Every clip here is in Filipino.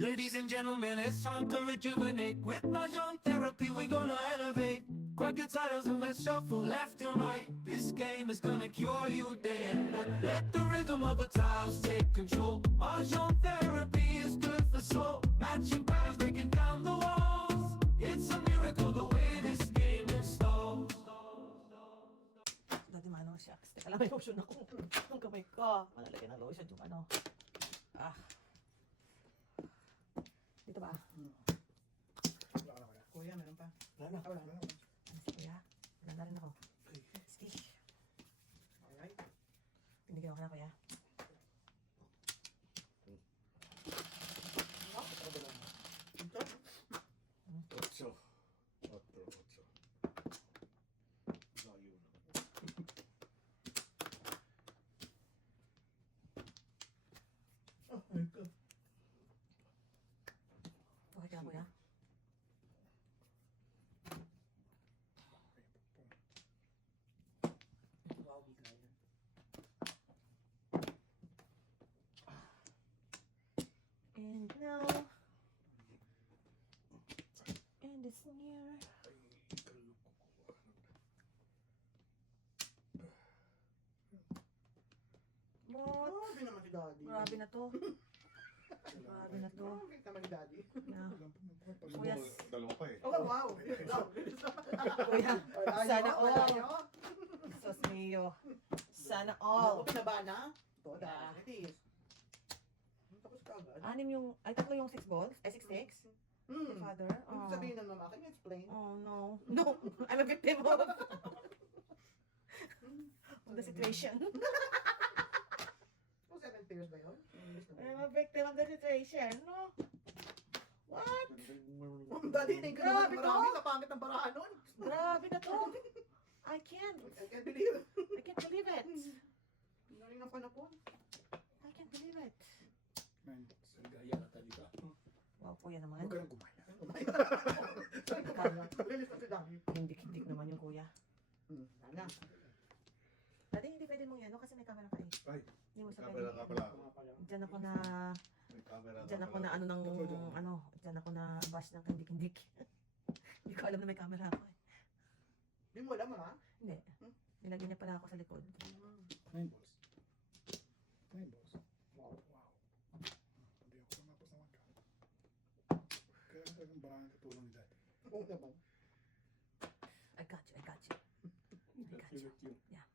Ladies and gentlemen, it's time to rejuvenate. With Mahjong therapy, we're gonna elevate. Grab your titles and let's shuffle left and right. This game is gonna cure you day and night. Let the rhythm of the tiles take control. Mahjong therapy is good for soul. Matching patterns, breaking down the walls. It's a miracle the way this game installs. Dati mano, shucks. Teka lang, may lotion ako. Ang kamay ko. Malalagyan ng lotion yung ano. Ah. Dito ba? Wala ka na kaya. Kuya, meron pa. Wala na. Wala na. Ano si kuya? Wala na rin ako. Sige. Alright. Pinigyan ko na kuya. Ito? 8. 8. Layo na. Oh, my God. Okay ka kuya? Wow, bigla yan. And now, and it's near. Ay, kalok ko. What? Grabe naman si Daddy. Grabe na to. Grabe na to. Grabe naman si Daddy. Yeah. Pag Kuya, dalawa pa eh. Oh, wow. kuya, sana all. all. Sos mio. Sana all. Tapos na ba na? Ito, Yeah. diabetes. Tapos ka agad. Anim yung, ay tatlo yung 6 balls? Ay 6 sticks? Hmm. Father? Ano Oh. sabihin ng mama? Can you explain? Oh no. No, I'm a victim of the situation. Oh, 7 pairs ba yun? I'm a victim of the situation. No. What? Ang dali na yung Grabe ganun marami to. sa pangit ng paraan nun. Grabe na to. I can't. I can't believe it. I can't believe it. Ang dali ng panapon. I can't believe it. Gaya na tayo dito. Wow, kuya naman. Huwag ka nang gumaya. Kaya, Lilis na si Daddy. hindik-hindik naman yung kuya. Sana. Dati hindi pwede mong yan, no? Kasi may camera ka eh. Ay, Hindi mo sa camera ka pala. Diyan ako na, May camera ka diyan ako pala. na ano ng, ano, diyan ako na bash ng hindik-hindik. Hindi ko alam na may camera ako eh. Hindi mo alam, ha? Hindi. Nilagyan niya pala ako sa likod. 9 balls. 9 balls. Wow, wow. Hindi ako tumapos naman ka. Kaya talagang barangay katulong ni Daddy. Oo naman. I got you, I got you. I got you. Yeah.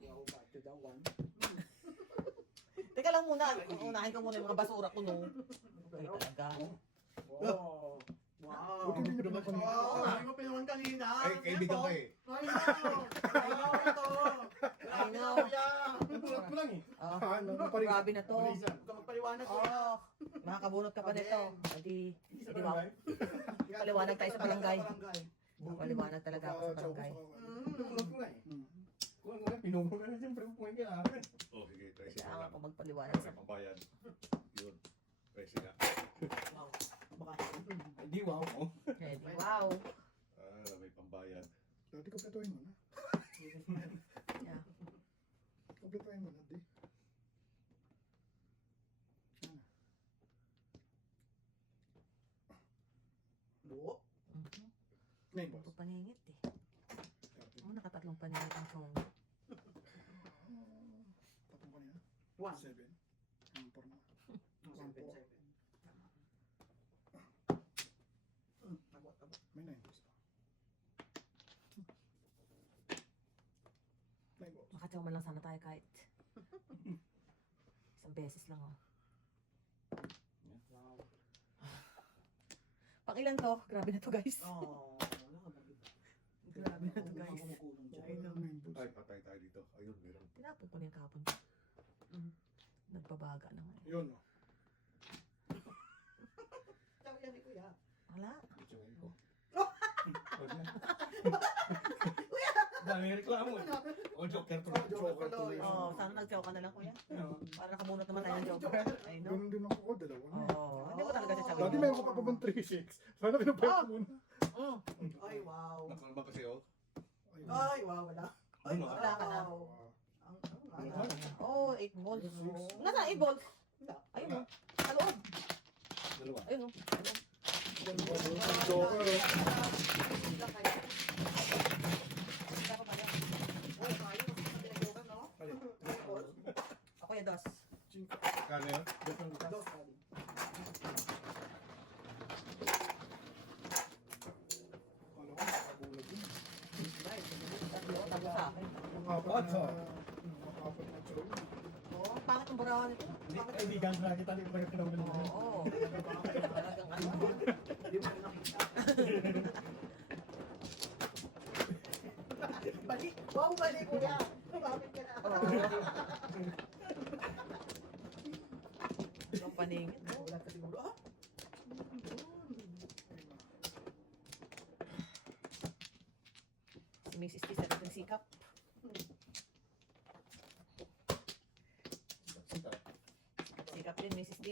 Wow, back to the one. Teka lang muna, unahin ko muna yung mga basura ko, no? Okay talaga. Wow. Wow. Huwag hindi naman kami. Wow, hindi mo pinungan kanina. Ay, kaibigan ka eh. Ay, wow. Wow, ito. I know. Kuya. Nagulat mo lang eh. Oh, Ano pa rin? grabe na to. Huwag ka magpaliwanag, kuya. Oh, makakabunot ka pa nito. Edi, Sa di ba? barangay? Paliwanag tayo sa barangay. Barangay. Paliwanag talaga ako sa barangay. Nagulat mo lang eh. Kung ano nga, pinumo ka na siyempre kung may kailangan. Oh, sige, try siya Kailangan lang. ko magpaliwanag sa May pambayan. Yun. Try siya. Wow. Baka. Hindi, wow. Edi. Wow. Ah, may pambayan. Dati kompletuhin mo na. Yeah. Kompletuhin mo na, di. Buo. Mhm. Nine Ito balls. paningit eh. Ano nakatatlong paningit ang chong? Tapong kanina. One. 7. Ang 4 na. Seven, seven. Tama. Abot, abot. May 9 balls pa. 9 balls. Makatsaw man lang sana tayo kahit isang beses lang oh. Wow. Pakilan to? Grabe na to guys. Oh, wala ka ba? Grabe na to guys. Kumukulong dyan. Ay, 9 balls. Ay, patay tayo dito. Ayun, meron. Tinapon ko na yung kapon. Nagbabaga na nga eh. Yun, oh. Tsaka yan ni kuya. Wala. Itsungin ko. Dami reklamo eh. O, joker to. Joker to. Oh, sana nag-chow ka na lang kuya. Para nakabunot naman tayo ng joker. I know. Ganun din ako. Dalawa na. Oh, hindi ko talaga sasabihin. Dati meron ko pa pabang 3-6. Sana pinapayat ko muna. Ay, wow. Nakalma kasi, oh. Ay, wow, wala. Ay, Ano? wow. Wala ka na. Ang Oh, 8 balls. Six. Nasaan 8 balls? Wala. Ayun o. Sa loob. Dalawa. Ayun o. Joker. Ako yung dos. Cinco. Kano yun? Dos kali. Kala ko nakabulag yun. Tatlo sa akin. Apat na. Apat na throw. Oo, pangit ang burahan nito. Hindi, kaibigan na kita. Hindi ko pa yung Oo. Talagang ano. Hindi mo na nakita. Balik. Wow, balik ko yan. Bakit ka na? Ang paningin. Wala ka siguro. Ah? Si Mrs. T, sarap ng sikap. Sikap din, Mrs. T.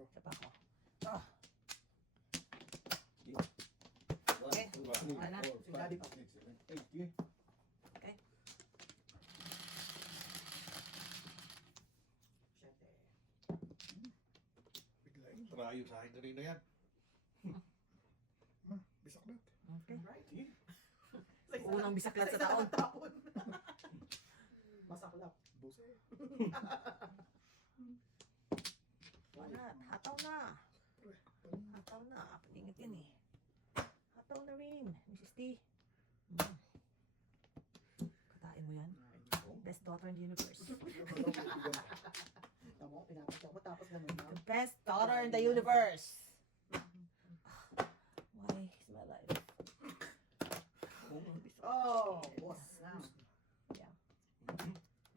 Isa pa ako. Si Daddy pa. Siyete. Bigla. Trayo sa akin kanina yan. Bisak na. Okay. Right? Unang bisaklat sa Sa taon. isang taon. Masaklap. Buse. Wala, hataw na. Hataw na. Paningit yan eh. Hataw na rin, Mrs. T. Katain mo yan. Best daughter in the universe. Tama, pinapasok mo tapos naman na. The best daughter in the universe. Why is my life? Oh, boss na. Yeah.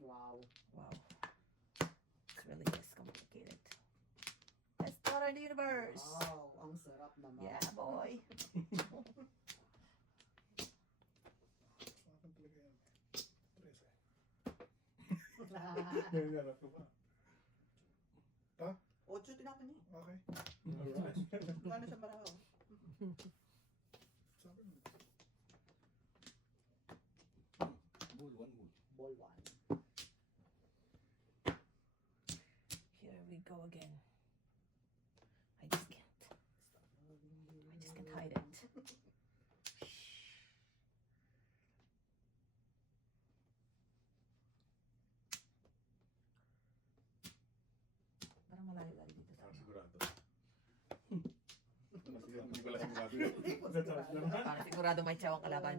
Wow. Wow. It's really just complicated. Best daughter in the universe. Wow, ang sarap naman. Yeah, boy. Sa akin talaga yan. 13. Nangarap ko pa. Ocho, tinapon niya. Okay. Gano'n siya baraho? Sabi mo. Bull, one bull. Ball one. Here we go again. I just can't hide it. Parang malayo-layo dito sa Ah, ano. sigurado. Hindi ko lang sigurado yun. Parang sigurado may tsaw ang kalaban.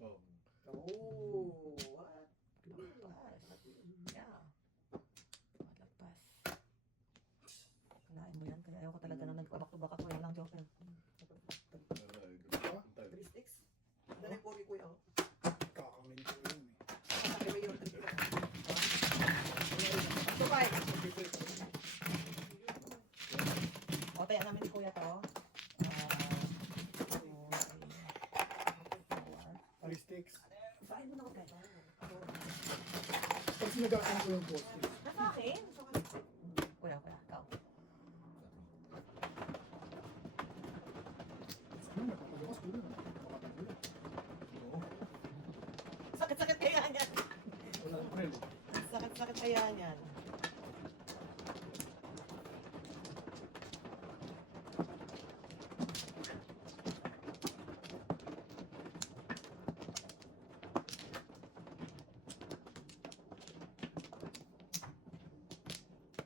Oh. Oh, what? Malagpas. Yeah. Malagpas. Kalain mo yan. Kaya ayoko talaga na nagpabak-tubak ako. Yan lang joker. Three sticks? Dali po ni Kuya. Kakamin ko yun eh. Kakaiba yung three. Subay! O, tayo namin ni Kuya to. Three sticks. Paano mo na ako tayo? Pag sinagasan ko yung post. Nasa akin? Kuya, ikaw. Ano, nagpapagawas ko yun. Makatanggal. Sakit-sakit kaya niyan. Walang friend. Sakit-sakit kaya niyan.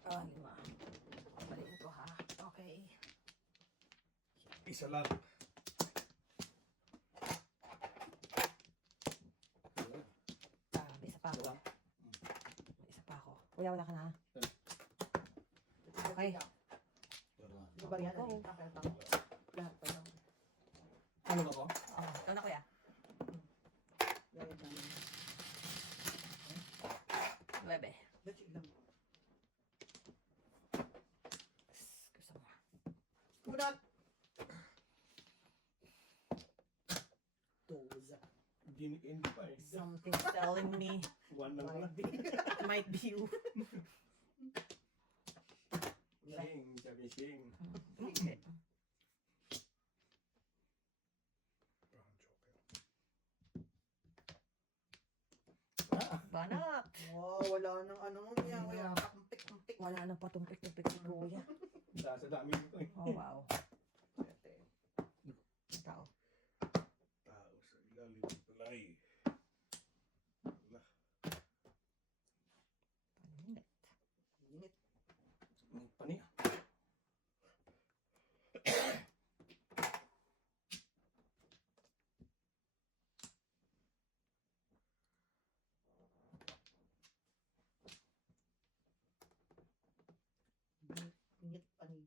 Lima. Balikin ko ha. Okay. Isa lang. May isa pa ako. May isa pa ako. Kuya, wala ka na. Okay. Ito ba yan? Oo. Lahat pa lang. Ano ba ko? Ikaw na kuya. Lahat namin. 9. That's it lang. Gusto mo. Kunat! Toza. Hindi pa eh. Something's telling me One lang pala. it might be you. Shing, sabi shing. Okay. Parang joker. Banat. Wow, wala nang ano mo niya. Kaya kampik-kampik. Wala nang patumpik-tumpik si Kuya. Sa dami nito eh. Oh, wow. Tao. Tao sa ilalim ng tulay. Wala. Paninit. Init. Pani. Init pa ni.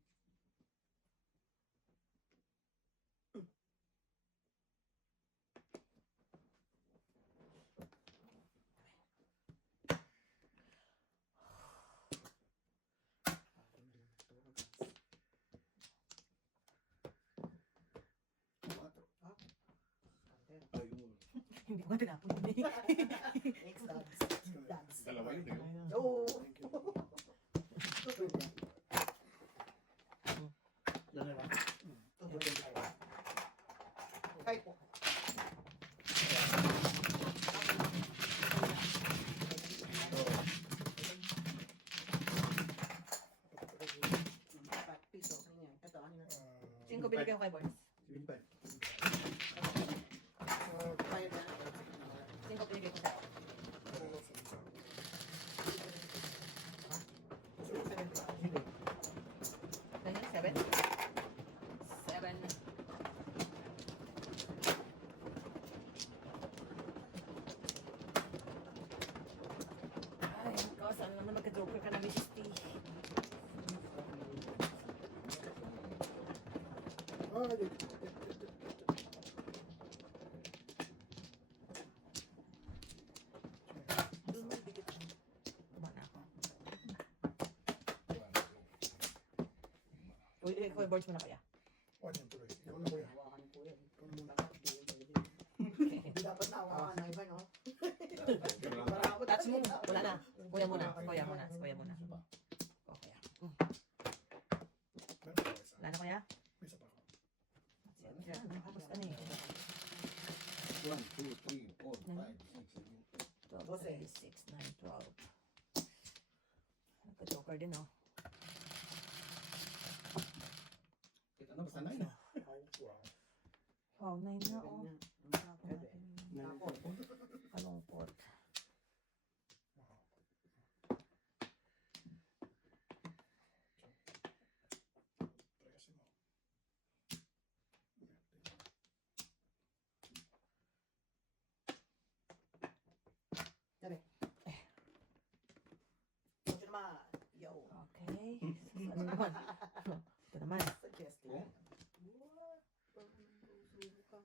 Ayun. Hindi ko nga tinapon yun eh. Next dance. Dance. Dalawa yun eh. Oh! Dalawa. Kay po. Piso. Ganyan. Ito, ano na? 5 binigyan ko kay Boys. 75. Bayad na. 5 binigyan ko sa'yo. Ganyan, 7? 7. Ay, ikaw, saan naman magka-joker ka na, Mrs. T? Tuma na ako. Uy, ikaw, boards mo na kaya. Huwag yan tuloy. Ikaw na kuya. Hawakan ko yan. Ikaw na muna. Hindi dapat nahawakan na iba, no? Pero Para ako Touch mo. talaga. Wala na. Kuya muna. Kuya muna. Kuya muna. O, kuya. Meron pa isa. Wala na, kuya? May isa pa ako. Diyan. Tapos ano eh. 1, 2, 3, 4, 5, 6, 7. 12, 36, 9, 12. Nagka-joker din, oh. Kita na, basta na yun. Wow. Wow, 9 na, oh. Ako. Kalungkot. Wow. Trayasin mo. Ito naman. Yo. Okay. Ano naman? Ito naman. Suggest Oh. it. What? Parang susubo ka.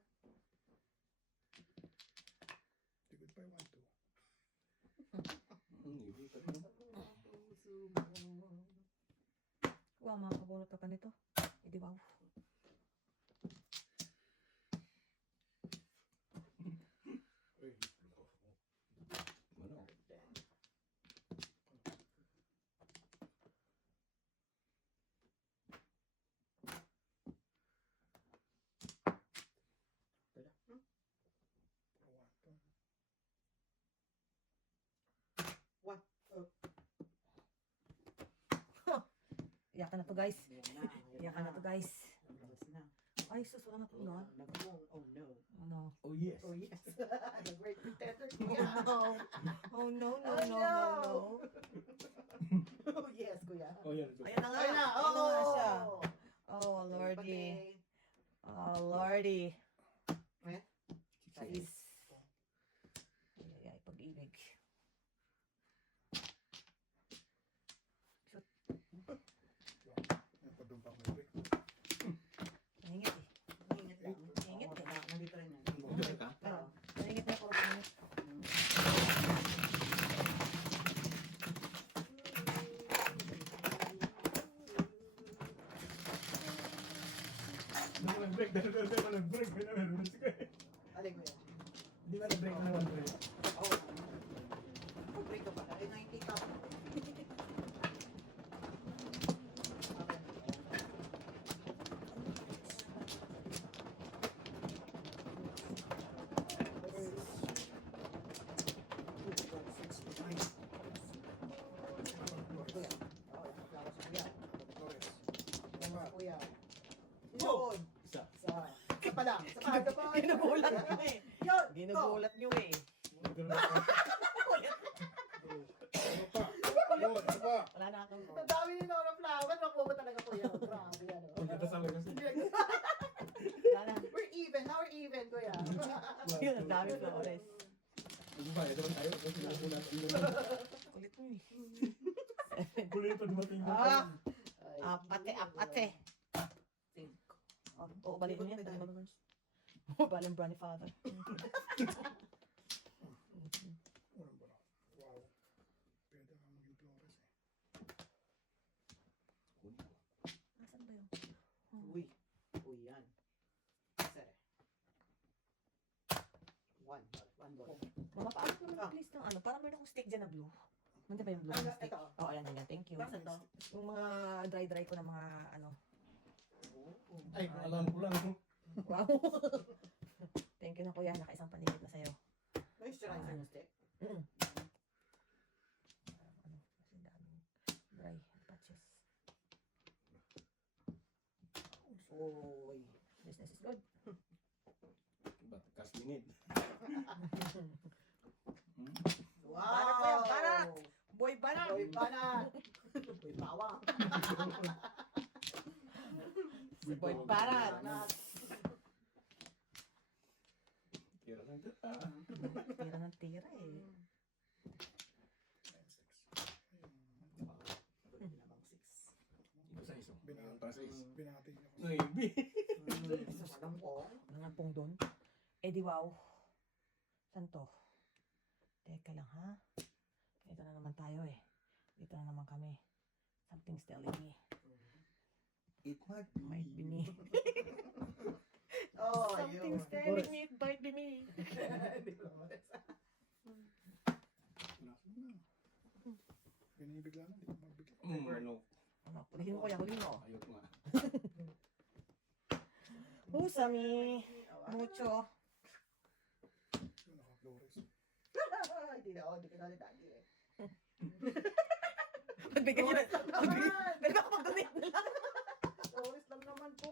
Tigod pa yung 1, 2. Susubo. Wow, makakabunot ka pa nito. Hindi wow. Uy, Ano? Iyakan na to, guys. Ayan na. Iyakan na to, guys. Labas na. Ay, sus, wala na puno. Nag-boom. Oh no. Ano? Oh yes. Oh yes. The great pretender. Oh, no. Oh, no, no, Oh, no, no. no, no. Oh yes, kuya. Oh yan. Ayan na nga. Ayun na. Ayun na nga siya. Oh. Oh, lordy. Pati. Oh, lordy. Ayan. Sais. Ay, pag-ibig. Yan pa doon pa ako may break. Nahingit eh. Ingit lang. Ingit Oo, eh. nandito rin yan. Bumalik ka? Oo. Nahingit na ako. Nahingit. Dahil nag-break. Dahil nag-break. Alin ko yan? Hindi ba nag-break na naman break? Oo. Break ka pala. Ay, 90 ka pa. Mami Flores. Magbayad naman tayo. Kasi nakunan sa ilo. Kulit mo eh. Kulit pa dumating mo. Apate. Oo, balik mo yan. Baling Brownie Father. Ano ba na? Wow. Pwede ka maging Flores eh. Nasaan ba yun? Uy. Uy, yan. Sir. One ball. Mama, paano naman please ng ano? Parang meron akong steak dyan na blue. Manda ba yung blue na steak? Ito. Oo, ayan. Thank you. Saan to? Yung mga dry ko na mga ano. Ay, alam ko lang. Wow. Thank you na kuya. Nakaisang panigit na sa'yo. Moisturizer yung stick. Ano? Kasi daming dry patches. Uy. Business is good. Ba't kasminid? Wow! Barat ko yan, barat! Boy banat! Uy, banat! Uy, bawang! Si Boy Barat! Banat! Tira lang ito. Tira ng tira eh. 9-6. Pwede namang 6. Ito sa iso. Ang para sa iso. Binati niya ako. Maybe. Sa magampong. Ano nga pong doon? Eh di wow. Saan to? Teka lang ha. Ito na naman tayo eh. Dito na naman kami. Something's telling me. It might Might be me. Oh, Something's yun. telling me it might be me. Hindi ko naman Nasa na. Binibigla na. Hindi ko mabigla. Ano? Ano, pulihin ko yan, huling mo. Ayok nga. Usami. Mucho. Yun, naka-Flores. Hindi na, hindi ka nalita. Pagbigyan nyo na. Pwede ako mag-donate na lang. Flores lang naman po.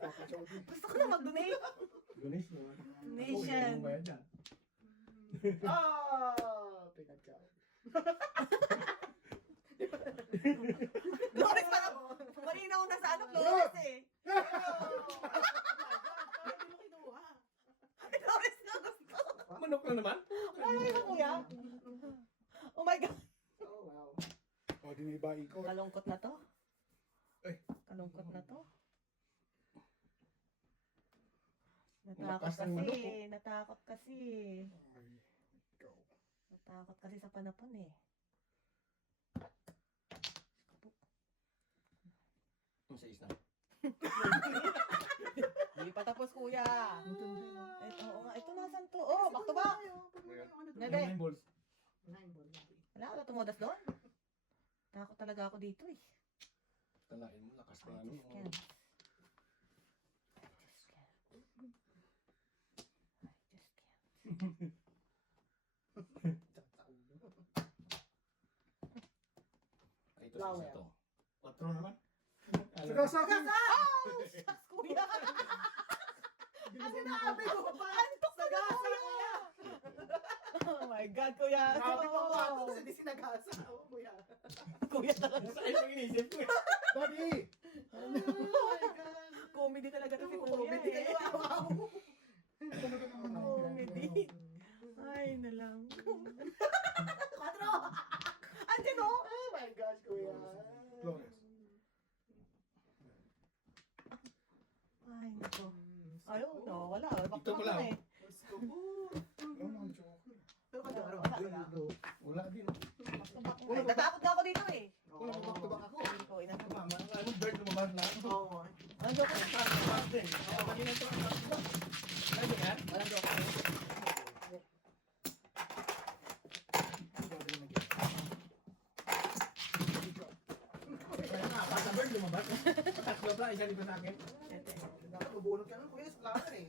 Papa Chowdy. Gusto ko na mag-donate. Gunis naman. Donation. Ano ba yan? Ah! Pinagkaw. Flores pa na. Malinaw na sa ano, Flores eh. Hindi mo kinuha. Flores na gusto. Manok lang naman. Ano yun kuya? Oh my God. Oh, wow. O, di may bayi ko. Kalungkot na to. Ay. Kalungkot na to. Natakot Malakas ang manok, kasi. Natakot kasi. Ay, ikaw. Natakot kasi sa panapon eh. Ang sa isa. Hindi pa tapos kuya. Ito, oo nga. Ito nasan to? Oh, back to back. Nede. 9 balls. 9 ball. Wala, wala tumodas doon. Takot talaga ako dito eh. Talain mo, lakas pa I ano. just can't. I just can't. Ay, ito sa isa to. 4 naman. Sagasaki! Shucks, kuya! Ang sinabi ko pa! Antok na Sagasa, kuya! kuya! Oh my God, kuya! Grabe ka Oo. pa! Tapos hindi sinagasa. Oh, kuya. Kuya talaga. Sa isa ang inisip ko. Daddy! Oh my God. Comedy talaga to si kuya Comedy kayo, eh. wow. Talaga naman ako. Comedy. Ay, na lang. 4! Andiyan o! Oh my gosh, kuya. Flores. Ay, nako. Ayaw, no, wala. Back Ito to pala. back na eh. Let's go po. Ano ang joke? Pero ka daro. Wala din. Back to back na. Ay, natakot na ako dito eh. Wala ka back to back ako. Hindi ko inasama. Mama, ano bird lumabas lang? Oo. Walang joke. Lumabas din. Ako kanina ito. Ano yan? Walang joke. Wala nga, basta bird lumabas. Tatlo pa, isa dito sa akin. Dapat mabunod ka nun, kuya. Splatter eh.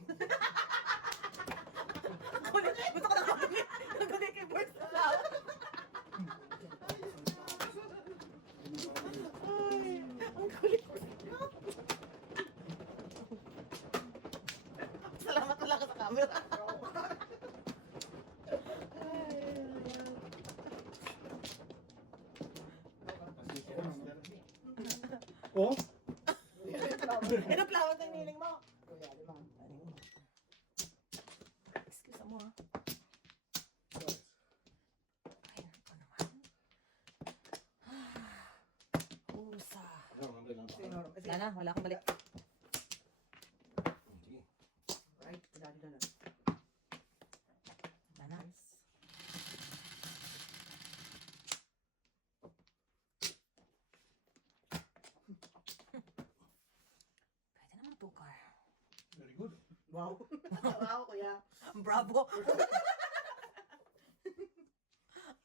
Gusto ko na kami. Nagkunin kay Birds na lang. Ay, ang kulit. Salamat na lang ka sa camera. Oh? Ano plawat ng niling mo? Kuya, limang. Wala na, wala akong balik. Sige. Right, dali na lang. Wala na. Pwede naman tukar. Very good. Wow. Wow, kuya. Bravo!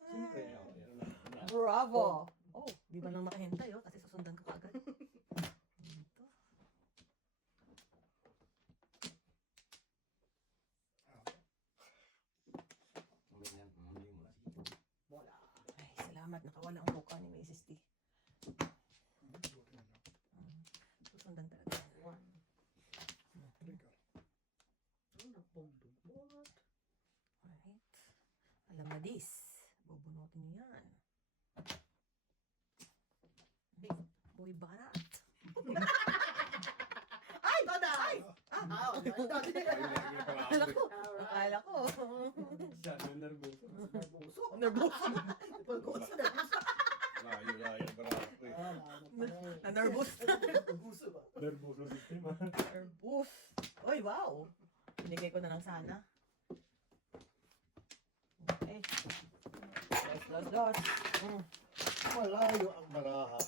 Siyempre, yan na. Bravo! Oh, di ba nang makahintay oh, kasi susundan ka agad. Ito. Ganyan. Hindi mo na. Sige. Wala. Ay, salamat, nakawala ang tukar ni Mrs. T. Buti na lang. Susundan talaga. One. Trigger. Oh, napong-dumot. Alright. Alam na this. Bubunutin niyo yan. Boy barat. Ay, Toda! Ay! Ah, okay. Akala ko. Siya, nervoso. Nervoso. Nervoso. Nervoso. Nervoso. Layo, bravo. Na-nervous. Nervoso ba? Nervoso sistema. Nervous. Uy, wow. Binigay ko na lang sana. Okay. Dos. Malayo ang baraha.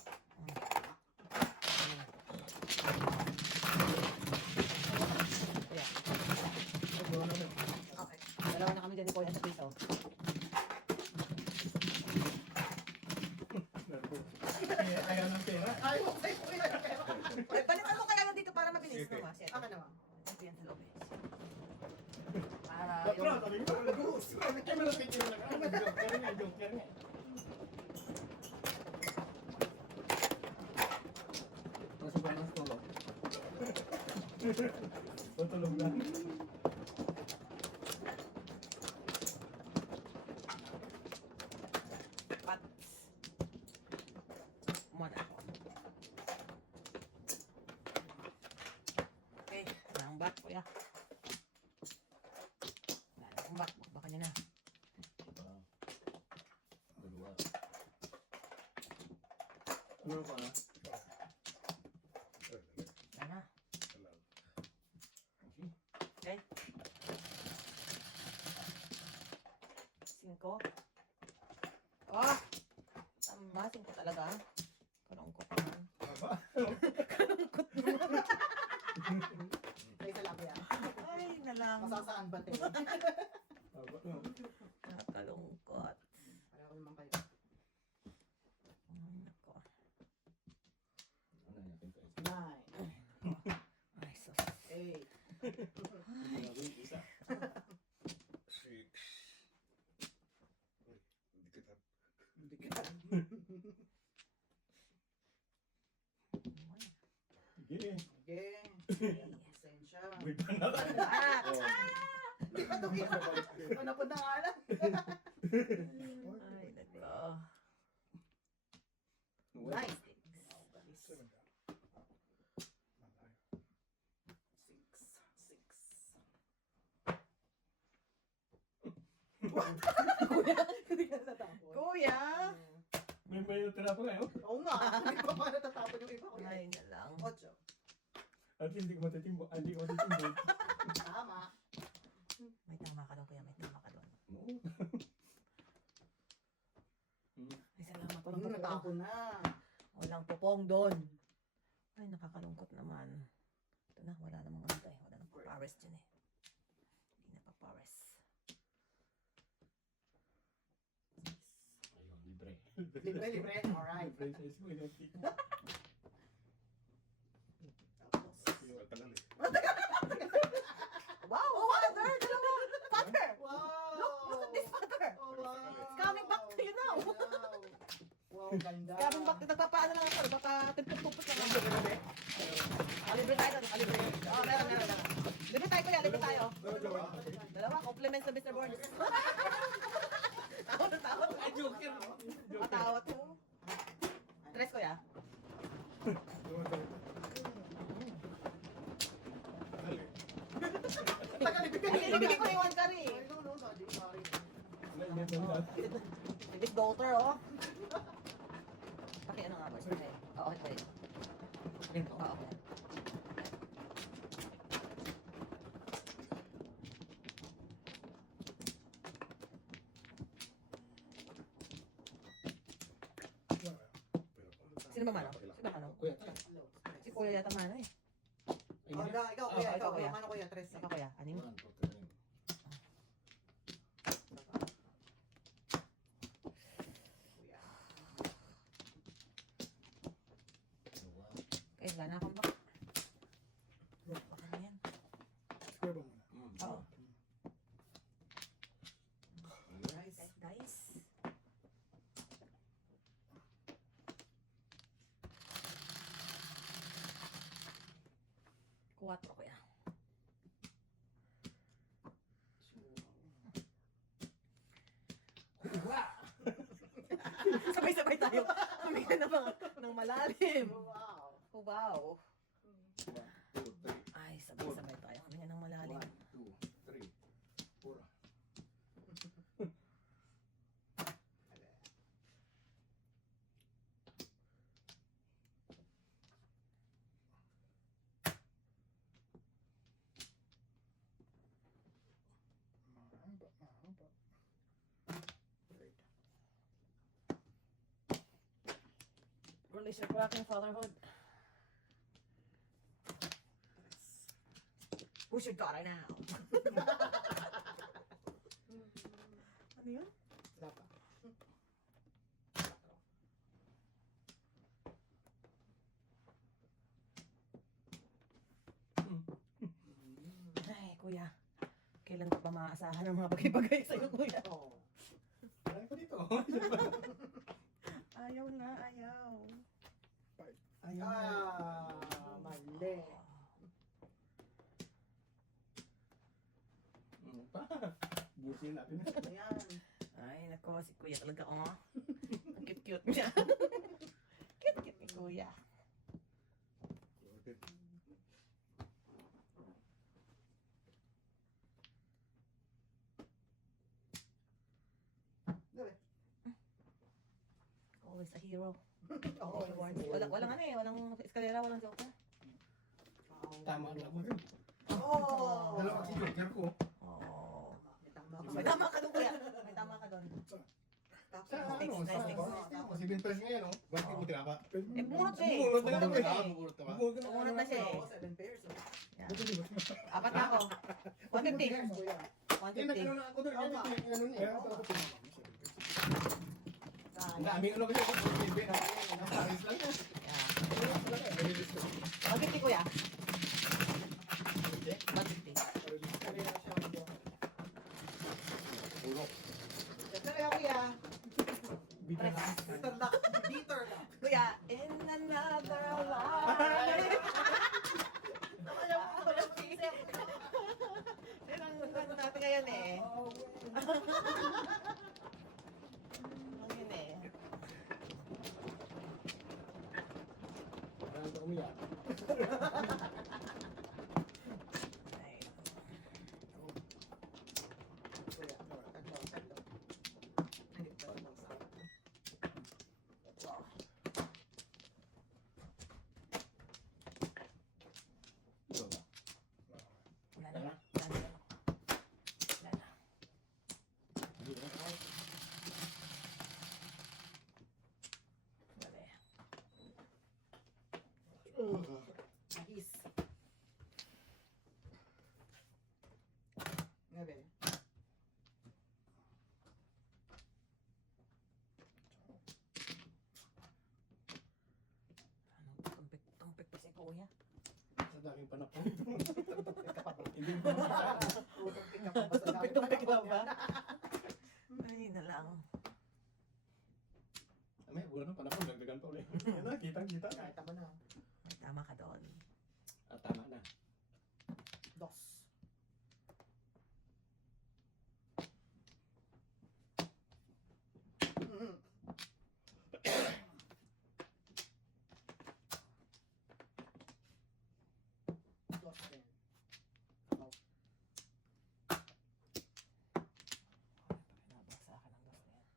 Ayan. Okay. Dalawa na kami dyan ni Kuya sa piso. Ayaw ng pera. Ay, okay, kuya. Balikan mo kaya lang dito para mabilis no, Mas. Akin naman. Ito yan sa loob eh. Para Patro, yung... sabi ko, nervoso. Kaya malapit yun lang. Joker nga. Pasok ka ng tulog. Patulog na. Pat. Muna. Okay. Wala ang bat, Kuya. Wala ang bat. Baka niya na. Dalawa. Ano pa na? Wala na. Okay. Okay. 5. Ah! Tama, 5 talaga. Kalungkot naman. Ay, sa labo yan. Ay, nalang. Masasaan ba tayo? Nakakalungkot. Pareho naman kayo. Ay, nako. Ano natin tayo? 9, Ay, sus. 8, Isa. 6. Hindi kita. hindi ka. Sige. Again. Pasensya. Wait pa na. Ah! Hindi pa ito kita. Ano po na nga lang? Ay, nako. Nice. 7 ka. Malayo. 6. Hindi ka natatapon. Kuya! May natira pa ngayon. Oo nga. Hindi pa pa natatapon yung iba ko. Ay, na lang. 8. At hindi ko matitimbok. Hindi ko matitimbok. Tama. May tama ka doon, Kuya. May tama ka doon. Oo. Ay, salamat. Walang Yung pupong. natapon na. Walang pupong doon. Ay, nakakalungkot naman. Ito na, wala namang ano tayo. Wala namang papares dyan eh. Hindi na papares. Ayun, libre. Libre. Alright. Libre size ko. Inantik mo. Tapos. Yung tagal eh. Wow! Father! Dalawa! Father! Wow! Look at this, Father! Oh, wow! It's coming back to you now. Wow, ganda. Coming back, nagpapaano lang ako. Nagpapatupot lang ako. Libre tayo doon. Libre. Oh, meron. Libre tayo, Kuya. Libre tayo. Dalawa, compliments to Mr. Borges. Tawad. Ay, joker. Matawad ko. Tres, Kuya. Ibigay ko na yung one curry. Ay, no, sorry. Si Big Daughter, oh. Paki ano nga, boys? Okay. Oo, okay. Ito. Oo. Wala. Pero pa. Sino ba mano? Sino ba mano? Kuya, tayo. Si Kuya yata mano eh. Ay, Oh, hindi. ikaw, Oh, kuya, ikaw, ikaw, kuya. mano kuya, tres. Saka Kuya, anim? 1, 2, 3. Kuya. Dalawa. Kaya wala na akong bak. Baka na yan. Square ba muna? Oo. Nice. Dice. Kuwatro Kuya. Sabay-sabay tayo. Huminga na mga ng malalim. Wow. Oh, wow. 1, 2, 3. Ay, sabay-sabay tayo. Huminga ng malalim. 1, 2, 3, 4. Mahaba, mahaba. Release your cracking fatherhood. Who's your daughter now? Ano yun? Wala pa. Ay, kuya. Kailan ka pa maaasahan ng mga bagay-bagay sa'yo, kuya? Oh. Ay, pa dito. Ayaw nga, ayaw. Mali. Pa. Busin natin. Ayan. Ay, nako, si kuya talaga, oh. Ang cute-cute niya. Cute-cute ni kuya. Okay. Always a hero. Oo. Walang ano eh, walang eskalera, walang joker. Tama na mo rin. Oh. Dalawa si Joker ko. Oh. May tama May tama ka doon, kuya. May tama ka doon. Tapos, Sa ano? Sa Next. si Vinpers ngayon, no? Bakit mo tinapa? Eh, bunot siya eh. Bumulot na Bunot lang. na eh. Bumulot na ba? Bunot na siya eh. Oo, 7 pairs. Oh. Yeah. Apat na ako. 150. Kuya. Eh, nagano na ako doon. Yung ano niya. Kaya dapat tumama mo siya. Ang daming ano kasi. Ang Paris lang yan. Yeah. 150, kuya. 150. Kanina siya. Bulok. Ito na kuya. Bitter na. Bitter na. Bitter na. Kuya, in another life. Walang isip. Yan ang ano natin ngayon eh. Ano yun eh. Parang ito umiyak. Ay, Kuya. Tatlo, tatlo. Hindi pa rin ang sarap. wow. Ito ba? Wala na. Wala na. Wala na. Hindi na ako. Wala eh. Nahis. Ngayon. Ano, tumpik pa si kuya. Sa daming panapon. Hindi mo ba? Tumpik ba ba? Ay, na lang. May bulan ng panapon. Dagdagan pa ulit. Yan na, kitang-kita. Kahit tama na. May tama ka doon. At tama na. Dos. Dos din. Nabak sa akin ang dos na yan.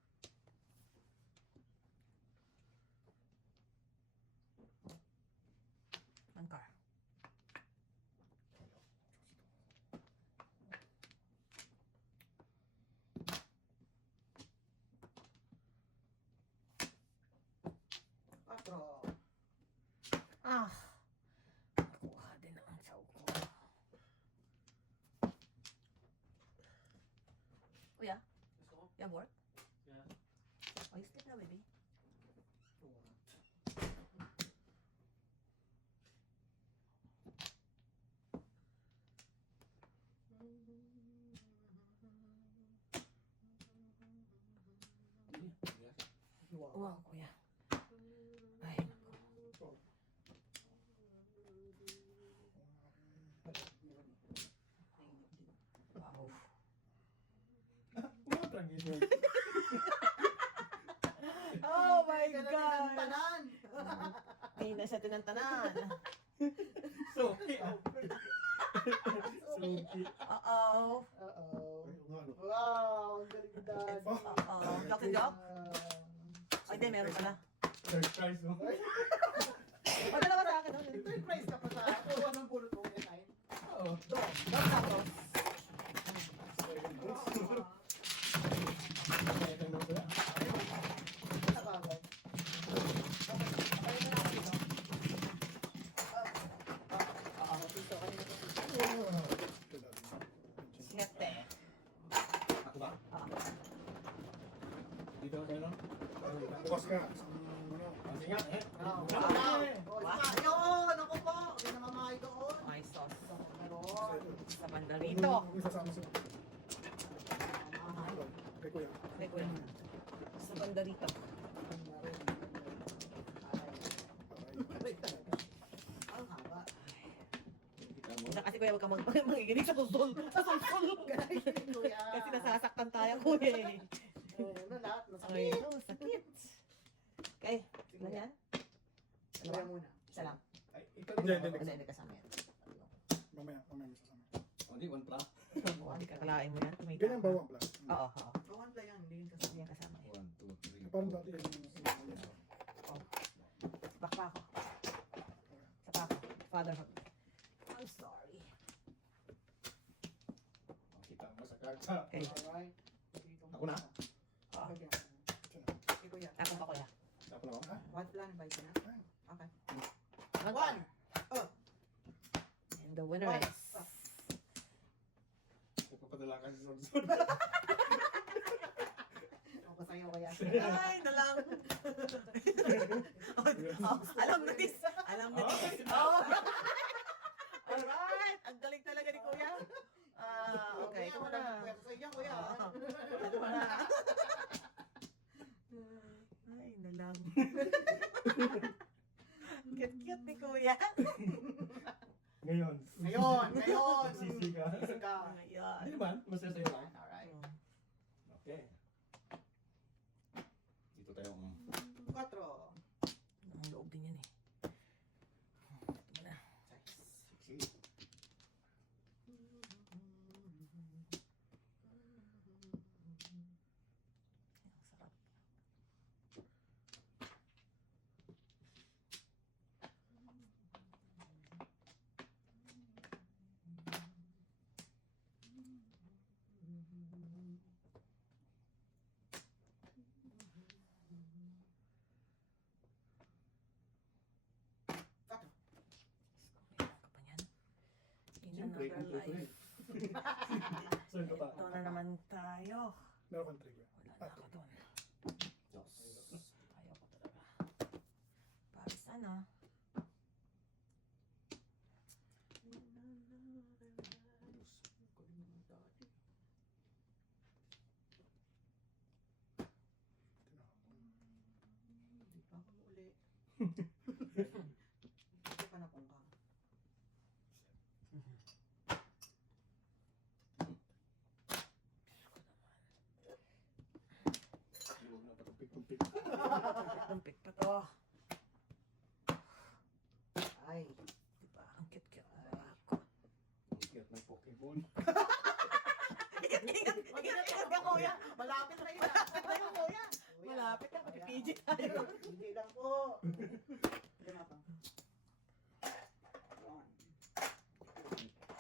You have work? Yeah. Oh, you sleep now, baby. Wow, kuya. Ay, naku. Wow. Mga trangisan. Oh my Ganun din ang God! tanan. Ay, nasa tinantanan. So, yeah. Suki. Uh-oh. Uh-oh. Ano? Wow, ang galing ni Dad. Uh-oh. Lock and go? Ay, di, meron pala. Third prize, no? O, dalawa sa akin. Third prize ka pa sa ako. Anong pulot mo yan ay? Oo. Dog tapos. Second mo sila. Sa bagay. Siyete. Ako ba? Ah. Dito tayo no? Bukas ka. Ano? Sige nga, eh. Ayun! Ako po! Hindi na mamahay doon. May sauce. Meron. Sa banda rito. Kung isasama sila. Kay Kuya. Hindi ko yun. Sa banda rito. Ang haba. Kita mo. Kasi kuya, huwag kang magiginig sa susol. Sa susol. Kuya. Kasi nasasaktan tayo, kuya eh. Ano lahat? Ay, Masakit. no, sakit. Okay, ano yan? Kuya muna. Isa lang. Ay, ito Hindi, din. hindi. Hindi kasama yan. Mamaya may isasama. O, di, one plus. Hindi kakalain mo yan. Tumita. Ganyan bawang plus. Oo, oo. Kawan pa yan. Hindi yun kasi. Hindi yan kasama yan. 1, 2, 3. Parang dati yung Bakpa ako. Sa pa ako. Fatherhood. I'm sorry. Kita mo sa karta. Okay. Alright. Ako na? Oo. Okay, kuya. Ako pa kuya. Ako na ako. What plan ba ito na? Okay. One. Oh. And the winner One. is... Ipapadala ka sa sunod. Ako sa'yo kuya. Ay, nalang. Alam na this. Alam na this. Oh. Alright. Ang galing talaga ni kuya. Okay. Ito na. Kuya, sa iyo kuya. Ito na. Ay, nalang. Cute-cute ni kuya. Ngayon. Ngayon. Sisi ka. Sisi ka. Ayan. Hindi naman, masaya sa'yo lang. Alright. Okay. Dito tayo. 4. Ang loob din yan eh. Ito na. 6. Ang sarap. Meron ka pa niyan? In Siyempre, another kompleto life. Saan ka pa? Ito na naman tayo. Meron kang trigger. Wala na ako doon. Dos. Ayoko talaga. Parisan ah. Hindi pa ako uli. Hindi pa na kung ka. Huwag na patumpik-tumpik. Tumpik pa to. Ay. Diba? Ang cute-cute na ako. Ang cute ng Pokemon. Ingat ka kuya. Malapit na yun. Malapit na yun kuya. Malapit na. Pag-PG tayo. Hindi lang po. Hindi na pa.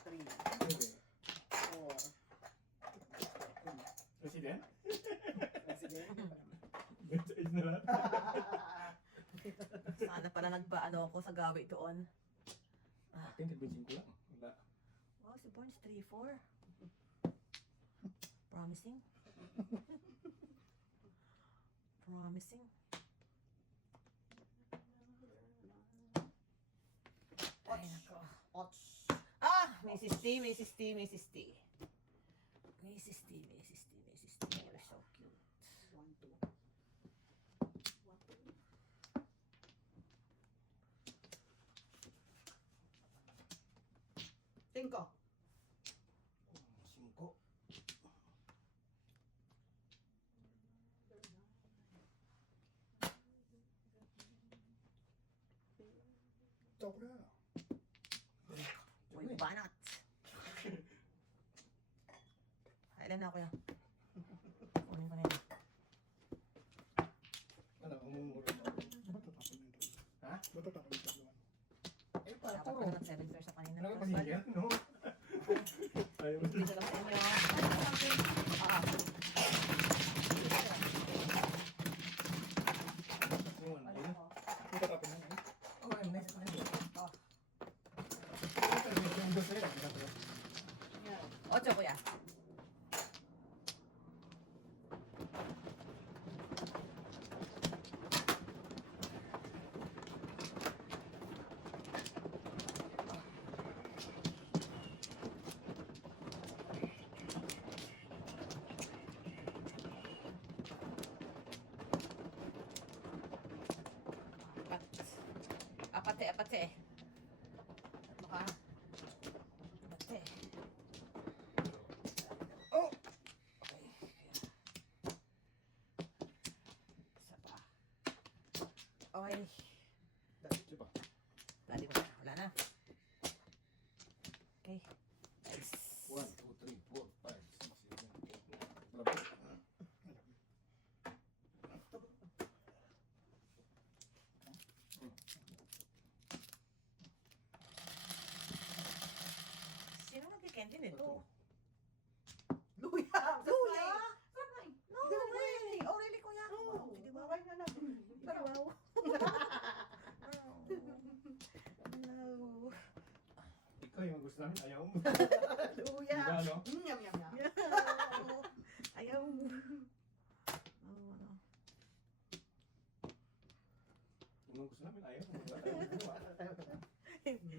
1, 2, 3, 4. President? Sige. Message na lang. Sana pala nagpaano ako sa gawi doon. Ating convincing ko lang. Wala. Wow, si Burns 3-4. Promising. missing. Ay, nako. Ots. Ah! Mrs. T, Mrs. T, Mrs. T. Mrs. T, Mrs. T, Mrs. T. You're so cute. 1, 2. 1, 2. Cinco. 5. Sobra. Uy, banat. Ilan na ako yan? Kunin ko na yan. Ano, umumuro mo. Matatapon na ito. Ha? Matatapon ito. Eh, para Dapat puro. ko naman 7 pairs sa kanina. Ano ka pahinga, no? Ayaw mo. Dito lang sa inyo. Ah, Yung ano, yun? Matatapon na ito. Oh, ay, nice pa rin. Oh. Yung dos na yun, kita ko yun. 8 kuya. Apate, apate. Baka. Apate. Oh! Okay. Isa pa. Okay. Diba? Dali mo na. Wala na. Okay. Nice. 1, 2, 3, 4, 5, 6, 7, 8, 9. Grabe. Sino nagkikente nito? Luya. Luya? Sabay. No way! Oh, really, kuya? Oh, Hindi ba? babay na lang. Pero wow. No. Ikaw yung gusto namin, ayaw mo. Luya. Diba, no? Yum, yum, yum. Ayaw. Oh, ano. Yung gusto namin, ayaw mo. Ayaw mo.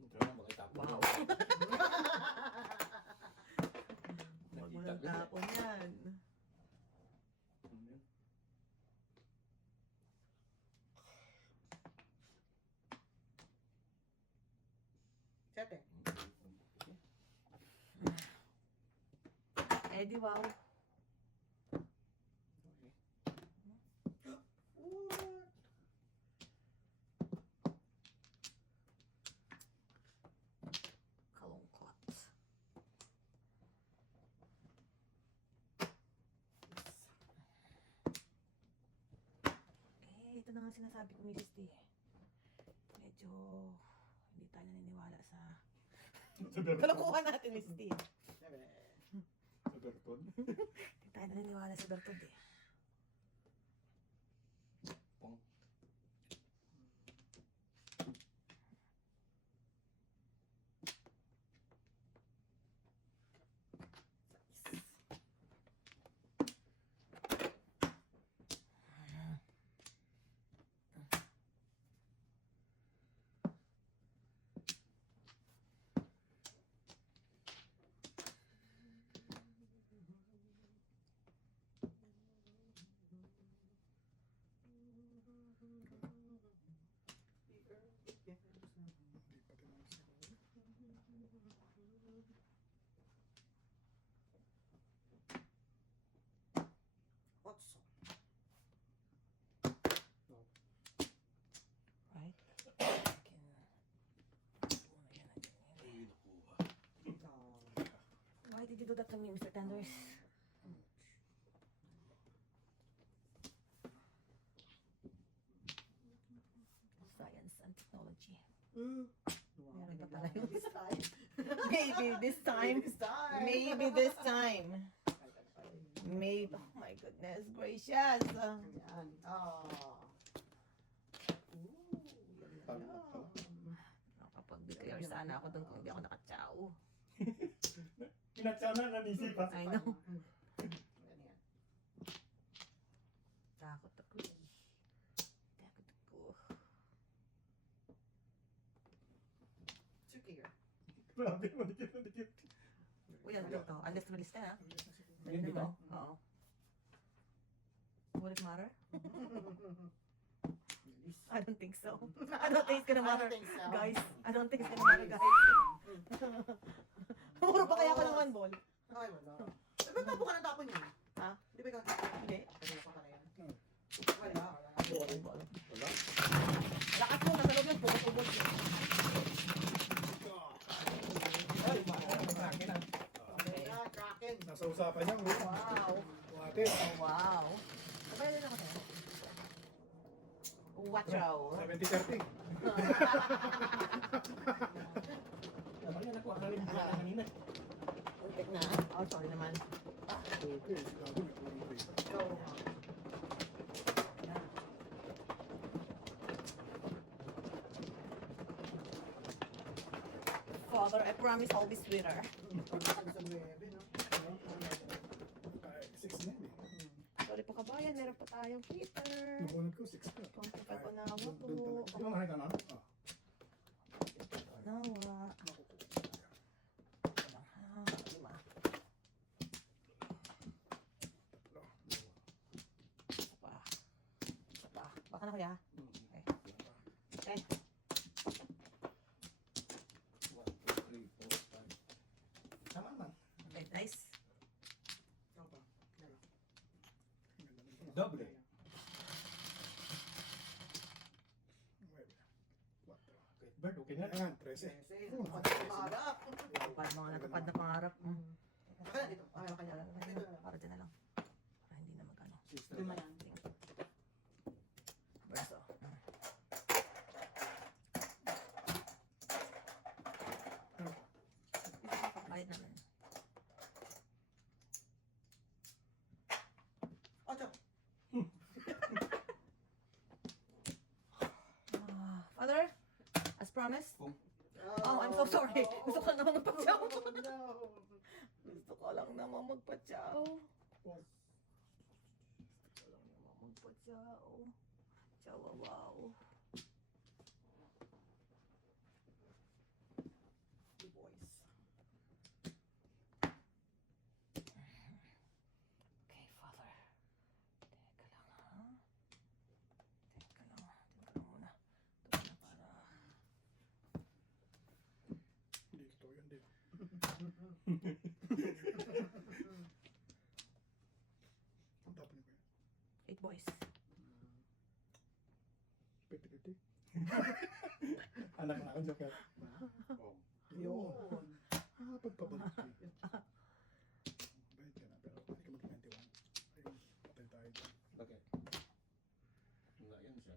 Ito na, makita ko. Wow. Huwag mo Nakita nang ko. tapon yan. Sete. Eh, di wow. What? Kalungkot. Eh, ito na nga sinasabi ko, Mrs. T. Medyo hindi tayo naniniwala sa Sa Berton. kalokohan natin, Mrs. T. Sebe. Sa Berton. Hindi tayo naniniwala sa Bertod eh. Pong. Hindi pa tinapos. Otso. Right? No. Why did you do that to me, Mr. Tenders? Science and technology. Mm. Meron pa pala yung style. Maybe this time. This time. Maybe this time. Maybe. Oh my goodness gracious. Yan. Oh. Nakapag-declare sana ako doon kung hindi ako nakachaw. Pinatsaw na nanisip pa. I know. Ganyan. Takot ako. Takot ako. Tricky. Grabe, manikip. Uy, ano to? Unless release na, ha? Hindi Naman. ba? Oo. Will it matter? I don't think so. I don't think it's gonna matter. I don't think so. Guys, I don't think it's gonna matter, guys. Puro pa kaya ako ng one ball? Ay, wala. Eh, ba't tapo ka ng tapon yun? Ha? Di ba ikaw? Hindi. Kanina pa ka na yan. Hmm. Wala. One ball. Wala. Lakas mo, nasa loob yung pugod-pugod. Ay, Kraken ah. Okay. Ah, Kraken. Nasa usapan niya. Wow. Ate. Oh, wow. Sabay din ako sa'yo. Watch out. 70-30. Dapat yan, nakuha ka rin yung kanina. Untik na. Oh, sorry naman. Okay, gago, may kulang pa isa. Go. Father, I promise I'll be sweeter. Pagkakag sa 9, no? Kaya, 6 na yun eh. Sorry po kabayan, meron pa tayong heater. Nakunod ko, 6 ka. Konti pa na ako po. Di ba makita na? Ah, Nawa. makukuha. Ha, lima. Isa pa. Isa pa. Baka na kuya. Okay. 1, 2, 3, 4, 5. Tama naman. Okay, nice. Ikaw pa. Dalawa. Doble. Bird, okay na. Ayan, 13. Sige, pangarap. Tupad mga natupad na pangarap. Baka na dito. Ah, meron ka Para niya. dyan na lang. Para dyan na lang. Para hindi na magano. Lima yan. Verso. Kahit naman. Ocho. Father, as promised. Oh, I'm so sorry. Gusto ko naman magpatsaw. Oh, no. Gusto ko lang naman magpatsaw. Pause. Gusto ko lang naman magpatsaw. Chawawaw. The boys. Okay, Father. Teka lang, ha? Teka lang muna. Ito na para... Hindi, totoo yun, di. Ang tapon niyo ba yun? 8 boys. 50-50. Anak na ako, Joker. Oh. Yun. Pagpabalik ko. Bayad ka na, pero hindi ka mag-21. Ayun, patay tayo dyan. Bakit? Wala yan siya.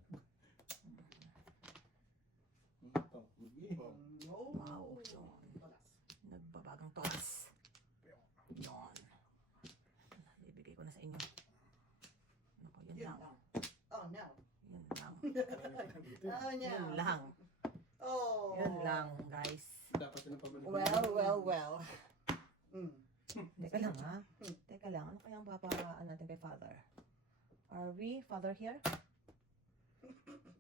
Ito, mag-i. Oh, No. Wow, yun. Balas. Nagbabagang toss. pero, Yun. Ibigay ko na sa inyo. Naku, yun Yun lang. lang. Oh, no. Yun lang. dito. Oh, no. Yun lang. Oh. Yun lang, guys. Dapat yun ang pabalik. Well. Mm. Teka lang, ha? Teka lang. Ano kaya ang paparaan natin kay Father? Are we Father here?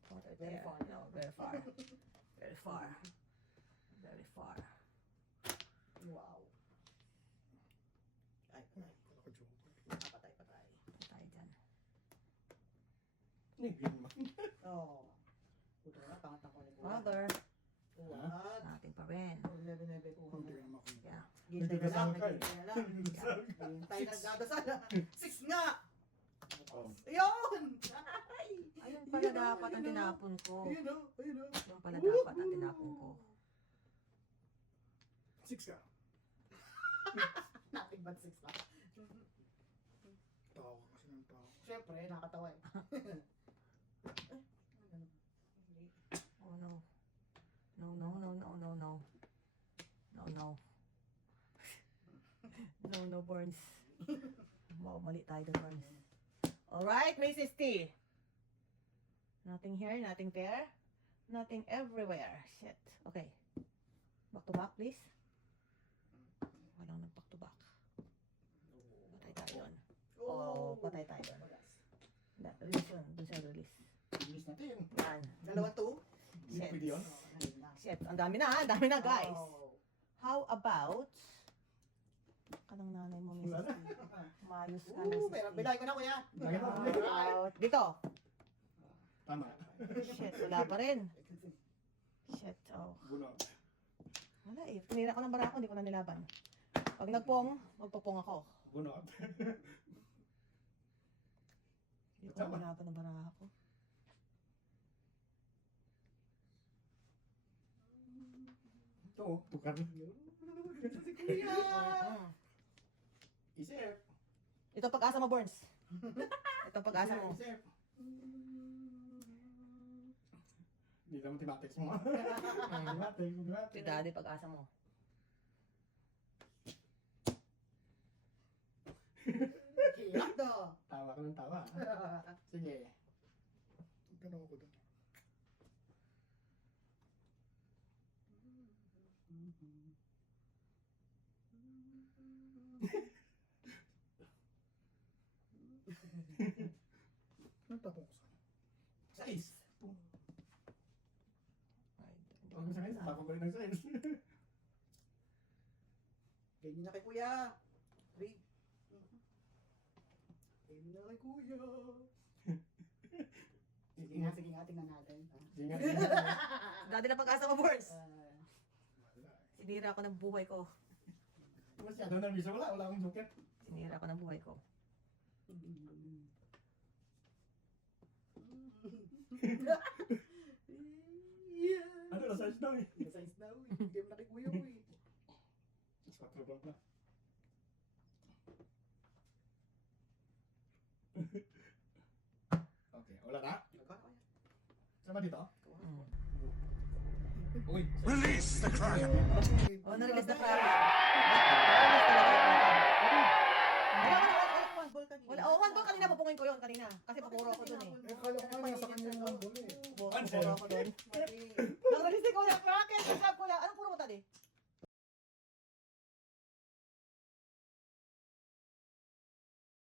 Father Very there. far. No, very far. Very far. Very far. Wow. Ay, ay. Kala ko Joker. Patay. Tayo dyan. Hindi naman. Oh. Puto na, pangat ako ni Buwan. Father, What? natin pa rin. 11 ko. Hindi ka na makuha. Yeah. Gintay na lang. Nagdadasal ka eh. Gintay na lang. Gintay na nagdadasal. 6 nga! Oh. Ayun! Ay! Ayun pala dapat ang tinapon ko. Ayun o, ayun o. Yung pala dapat ang tinapon ko. 6 ka. Nothing but 6 lang. Tao ka kasi ng tao. Siyempre, nakakatawa eh. Oh no. No. No. Burns. Wow, mali tayo doon, Burns. Alright, Mrs. T. Nothing here, nothing there. Nothing everywhere. Shit. Okay. Back to back, please. Walang nag-back to back. Patay tayo doon. Oh, patay tayo doon. Release yun. Doon siya release. Bilis natin. Yan. Dalawa to. Hindi na pwede yun. Shit. Ang dami na, ha? Ang dami na, guys. Oh. How about... Kanang nanay mo, Mrs. T. Mayos ka, Mrs. T. Bilay ko na kuya. How about... Dito. Tama. Shit, wala pa rin. Shit, oh. Bunot. Wala eh. Tinira ko ng barako, hindi ko na nilaban. Pag nagpong, magpupong ako. Bunot. Hindi ko na nilaban ng barako. Ito, tukar. Si kuya. Isip. Ito ang pag-asa mo, Burns. Ito ang pag-asa mo. Isip. Hindi naman mathematics mo. Si daddy, pag-asa mo. Hirap to. Tawa ka ng tawa. Sige. Ganun ako doon. Nagtapong ko sa'yo. Sais. Ay, hindi ko Huwag mo sa akin. Tapos ko rin ng sais. Ganyan na kay kuya. Rig. Ganyan na kay kuya. Sige nga, tingnan natin. Sige nga. Daddy na pag-asa mo, Burns. Wala eh. Sinira ako ng buhay ko. Masyado nervous. Wala akong joker. Sinira ako ng buhay ko. Ano na size daw eh. Size daw eh. Game na kay kuya ko eh. Mas 4 block na. Okay, wala na. Sama dito. Mm. Uy. Release the Kraken! Oh, na-release na pala. Wala, oh, one ball kanina, pupungin ko yun kanina. Kasi pupuro ako dun eh. Eh, kala ko nga nasa kanya yung one ball eh. Pupuro ako dun. Nag-release ko na, Kraken! Good job, kuya. Anong puro mo, Tadi?